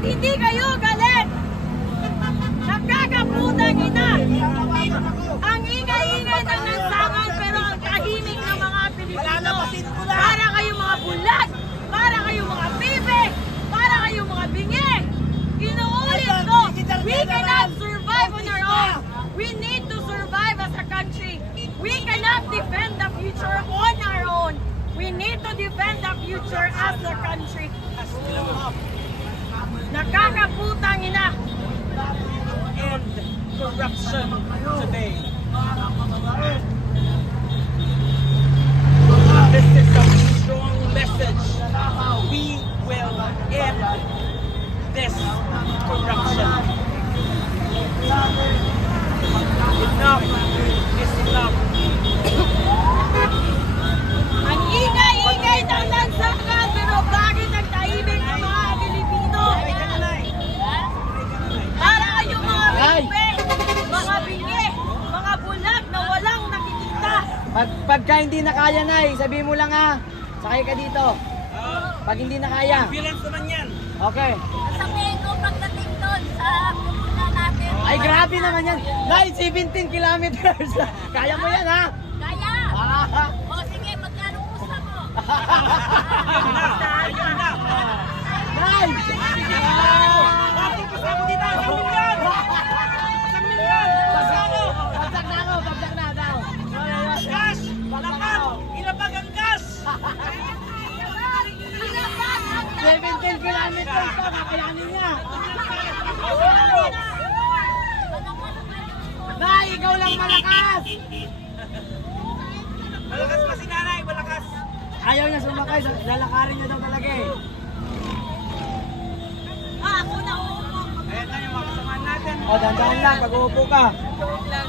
Bakit hindi kayo galit? Nagkakaputang ina! Ang ingay-ingay ng lansangan pero ang tahimik ng mga Pilipino. Para kayong mga bulag! Para kayong mga pibe! Para kayong mga bingi! Inuulit ko! We cannot survive on our own! We need to survive as a country! We cannot defend the future on our own! We need to defend the future as a country! Nakakaputang ina! End corruption today. This is a strong message. We will end this corruption. Enough is enough. Ang ingay-ingay ng lansangan pero bakit nagtahimik ng mga Pilipino? Para kayong mga pibe, mga bingi, mga bulag na walang nakikita. Pagka hindi na kaya, Nay, sabihin mo lang ha. Sakay ka dito. Pag hindi na kaya. Ambulance naman yan. Okay. Sabihin ko pagdating doon sa pupunta natin. Ay, grabe naman yan. Nay, 17 kilometers. Kaya mo yan, ha? Kaya! Ah. O sige, magkano gusto mo? Nay! Bakit kasama dito? Isang milyon! Isang milyon! Bagsak na ako, bagsak na daw. Gas! Lapat! Ilabag ang gas! 17 kilometers pa, kakayanin niya. Nay, ikaw lang malakas! Malakas pa si nanay, malakas! Ayaw niya sumakay, lalakarin niya daw talaga eh. Ako na uupo. Ayan na yung mga kasamaan natin. O, dandahan lang, pag-uupo ka. Joke lang.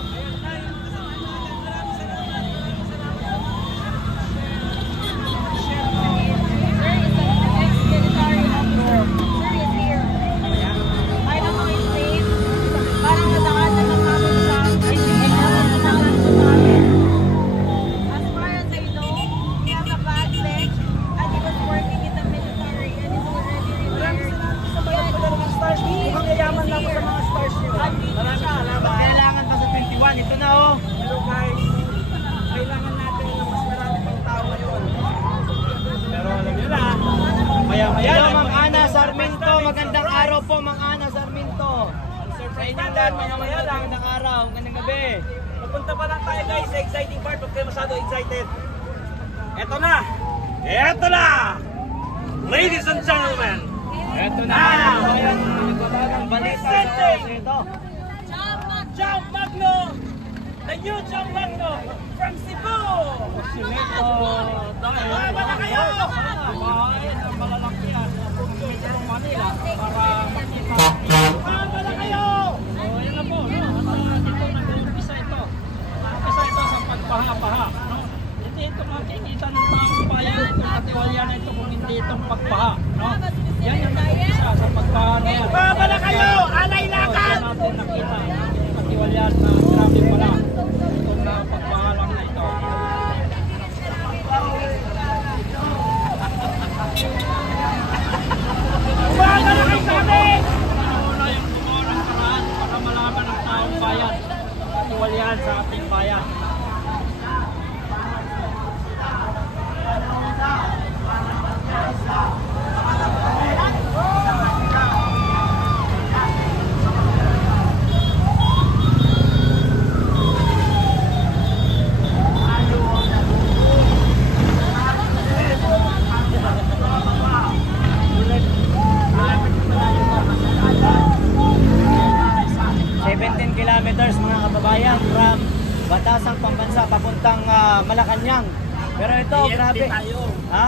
Kailangan pa sa 21, ito na oh. Hello guys, kailangan natin ng mas marami pang tao ngayon. Pero alam nyo na, maya-maya Hello, lang. Ma'am Ana Sarmiento. Magandang araw po, Ma'am Ana Sarmiento. Sa inyong lahat, magandang araw, magandang gabi. Pupunta pa lang tayo guys sa exciting part. Huwag kayo masyado excited. Eto na! Eto na! Ladies and gentlemen! Ito na. Ayan, nagbabagang balita sa ito. Jump Magno! The new Jump Magno from Cebu! Ito, dahil Baba na kayo! bahay na malalaki yan sa Pundo ng Manila para makita. Baba na kayo! So, ayan na po, no? At dito nag-umpisa ito. Umpisa ito sa pagpaha-paha, no? Hindi ito makikita ng taong bayan kung katiwalya na ito kung hindi itong pagpaha, no? Yan yung nag-umpisa sa pagpaha na yan. Baba na kayo! Alay So, lakad! yan natin nakita yung katiwalyan na grabe pala itong pagpaha lang na ito. Baba na kayo sa amin! Una yung gumawa ng paraan para malaman ng taong bayan katiwalyan sa ating bayan. Kilometers mga kababayan from Batasang Pambansa papuntang Malacanang. Pero ito, grabe. Ha?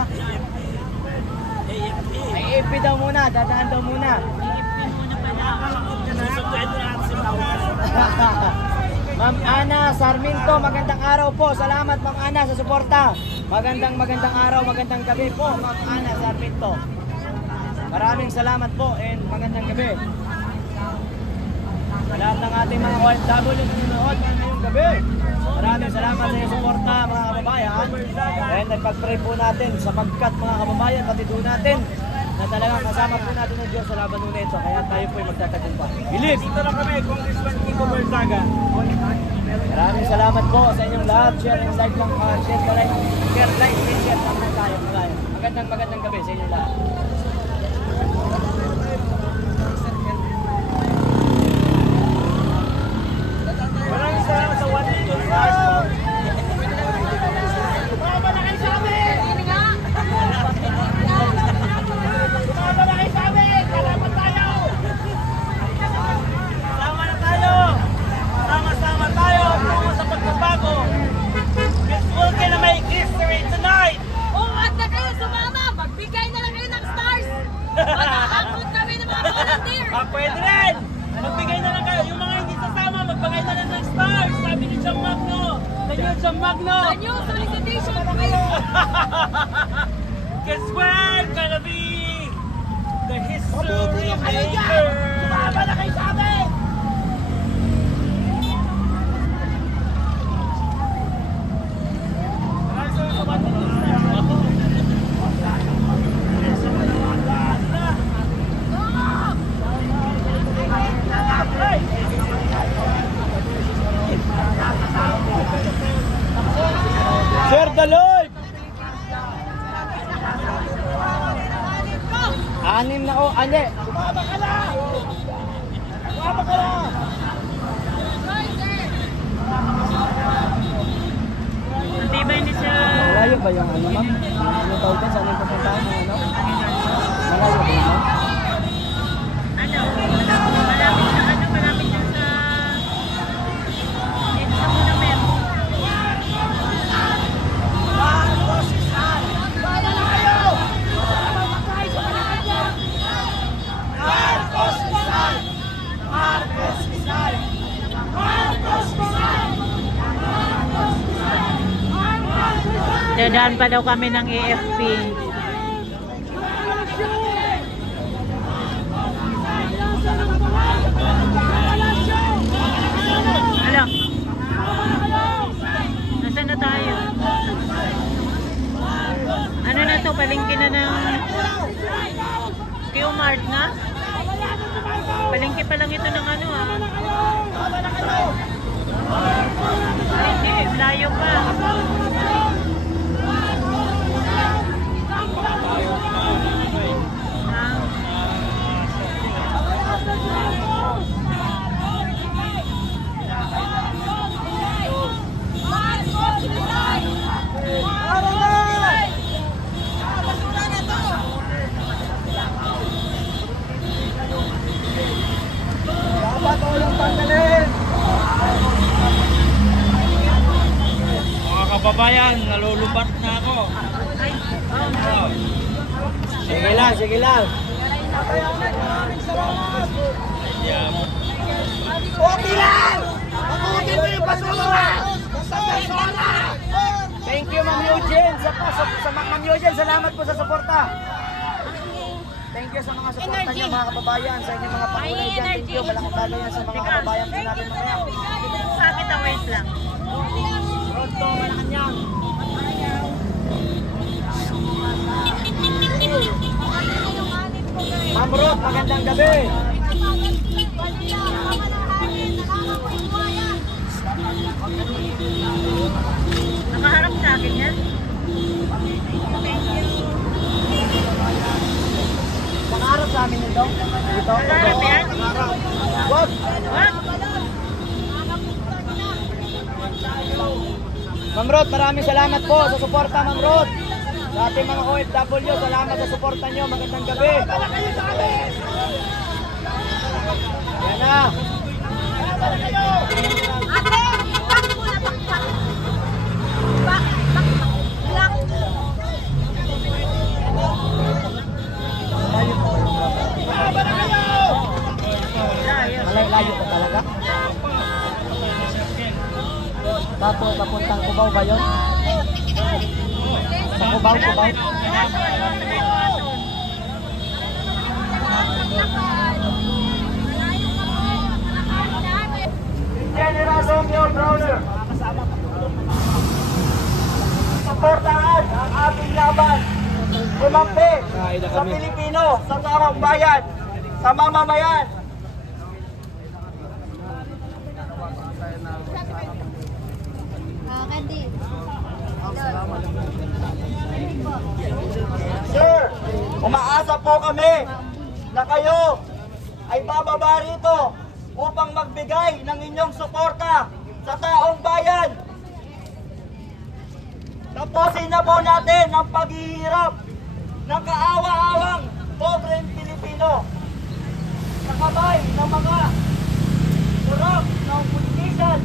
AFP daw muna, dadaan daw muna. Ma'am Ana Sarmiento, magandang araw po. Salamat Ma'am Ana sa suporta. Magandang araw, magandang gabi po Ma'am Ana Sarmiento. Maraming salamat po and magandang gabi. Sa lahat ng ating mga OFW na nanonood ngayong gabi. Maraming salamat sa iyong suporta mga kababayan. And nagpag-pray po natin sapagkat mga kababayan, pati doon natin na talagang kasama po natin ng Diyos sa laban nung ito, kaya tayo po ay magtatagumpay. Believe. Dito lang kami, Congressman Kiko Berzaga. Maraming salamat po sa inyong lahat. Share and like lang, share, like, and share lang po tayo. Magandang gabi sa inyong lahat. Maraming salamat sa 1 million stars po. Sama tayo tungo sa pagbabago. We're gonna make history tonight. At na kayo sumama, magbigay na lang kayo ng stars. Mag-upload kami ng mga volunteer. Pwede rin. Magbigay na lang kayo. Yung mga hindi sasama, magbigay na lang ng stars. Sabi ni John Magno. John Magno. The new solicitation po kayo. Guess we're gonna be the history maker. Sumama na kayo sa amin. Share the live! Anim na o, ane! Sumama ka na! Sumama ka na! Hindi ba hindi siya... Malayo ba yung ano, ma'am? Ano tawag dyan? Saan yung pupuntahan mo, ano? Malayo ba yun, ma'am? Malapit sa malapit na sa... Ito sa monument. Dadaan pa daw kami ng AFP. Ano? Nasaan na tayo? Ano na to? Palengke na ng Q-Mart na? Palengke pa lang ito ng ano ah. Ay, hindi. Layo pa. Mga kababayan, nalulubat na ako. Sige lang, sige lang. Okay lang! Pakutin mo yung basura! Sa basura! Thank you, Ma'am Eugene. Ma'am Eugene, salamat po sa suporta. Thank you sa mga suporta niyo, mga kababayan, sa inyong mga pakulay dyan. Thank you, malaking bagay yan sa mga kababayan po natin mga yan. Sakit ang wait lang. Pronto, Malacanang. Ma'am Ruth, magandang gabi. Nakaharap sa akin yan. Nakaharap sa amin ito. Dito. Nakaharap yan? Wag. What? Ma'am Ruth, maraming salamat po sa suporta, Ma'am Ruth. Sa ating mga OFW, salamat sa suporta nyo. Magandang gabi. Yan na. Ate, back mo na, back. Back. Black. Malayo pa talaga. Tapos papuntang Cubao ba yun? Sa Cubao. General Romeo Browner. Suportahan ang ating laban. kumampi sa Pilipino, sa taong bayan, sa mamamayan. Sir, umaasa po kami na kayo ay bababa rito upang magbigay ng inyong suporta sa taong bayan. Tapusin na po natin ang paghihirap ng kaawa-awang pobreng Pilipino. Nakabay ng mga kurap ng politician.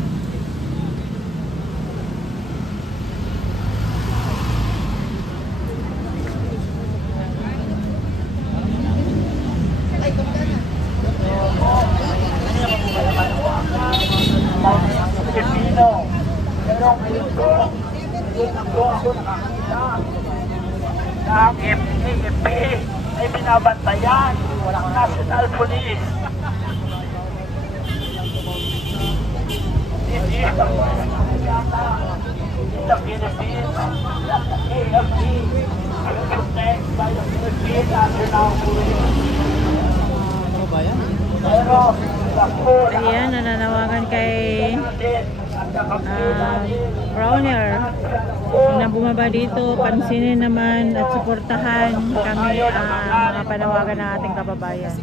Pilipino. Pero ngayon ko, ako nakakita na ang FAP ay binabantayan ng National Police. This is the first yata in the Philippines that the AFP is protected by the Philippine National Police. Pero Ayan, nananawagan kay Browner na bumaba dito, pansinin naman at suportahan kami mga panawagan ng ating kababayan.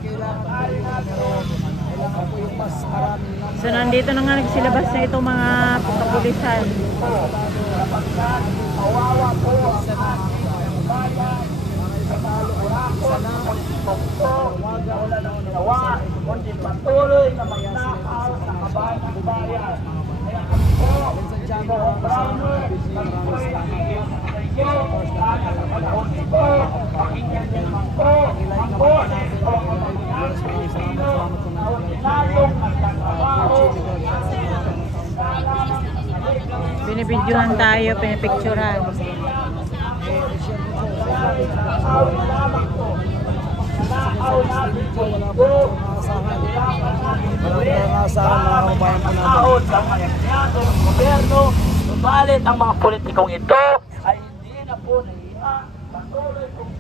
So nandito na nga nagsilabas na itong mga kapulisan. kundi patuloy na magnakaw sa kabayan ng bayan. Kaya po, mga Browner, nagpuloy sa inyo sana sa panahon ito, pakinggan niyo naman po ang boses o ang mga Pilipino na ordinaryong nagtatrabaho. Binibidyohan tayo, pinipicturan. Subalit ang mga politikong ito ay hindi na po nahiya. Patuloy kong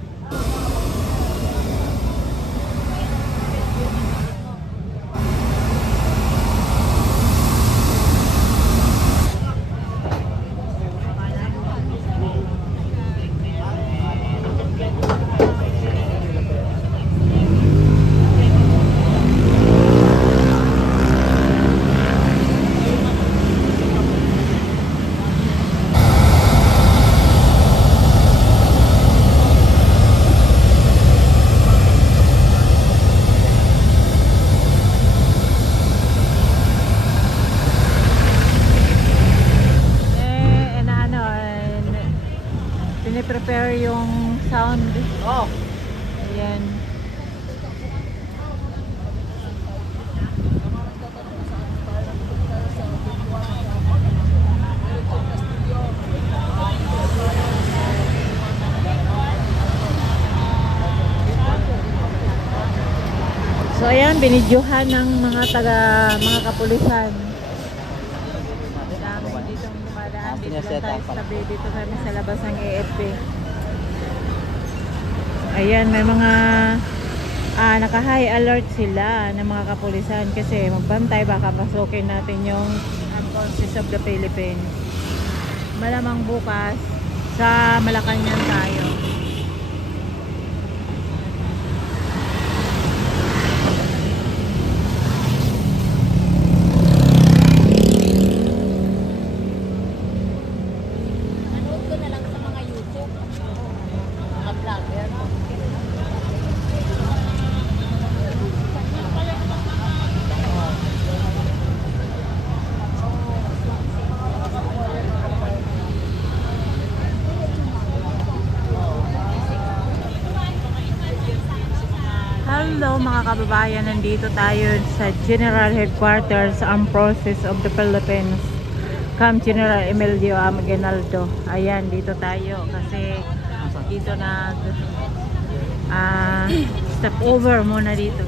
prepare yung sound. oh. Ayan. So ayan, binidyohan ng mga kapulisan. Dami dito dumadaan. Dito lang tayo sa tabi. Dito kami sa labas ng AFP. Ayan, may mga naka-high alert sila ng mga kapulisan kasi magbantay baka pasukin natin yung Armed Forces of the Philippines. Malamang bukas sa Malacanang tayo. Hello mga kababayan, nandito tayo sa General Headquarters Armed Forces of the Philippines, Camp General Emilio Aguinaldo. Ayan, dito tayo kasi dito step over muna dito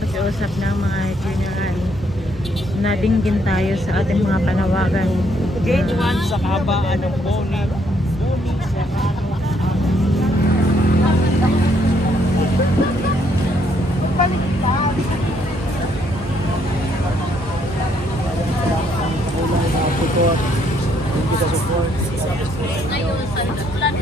kasi usap ng mga general. Nadinggin tayo sa ating mga panawagan. Gate 1 sa kahabaan ng Boni Serrano. support. Thank you sa support. Ngayon, sa flood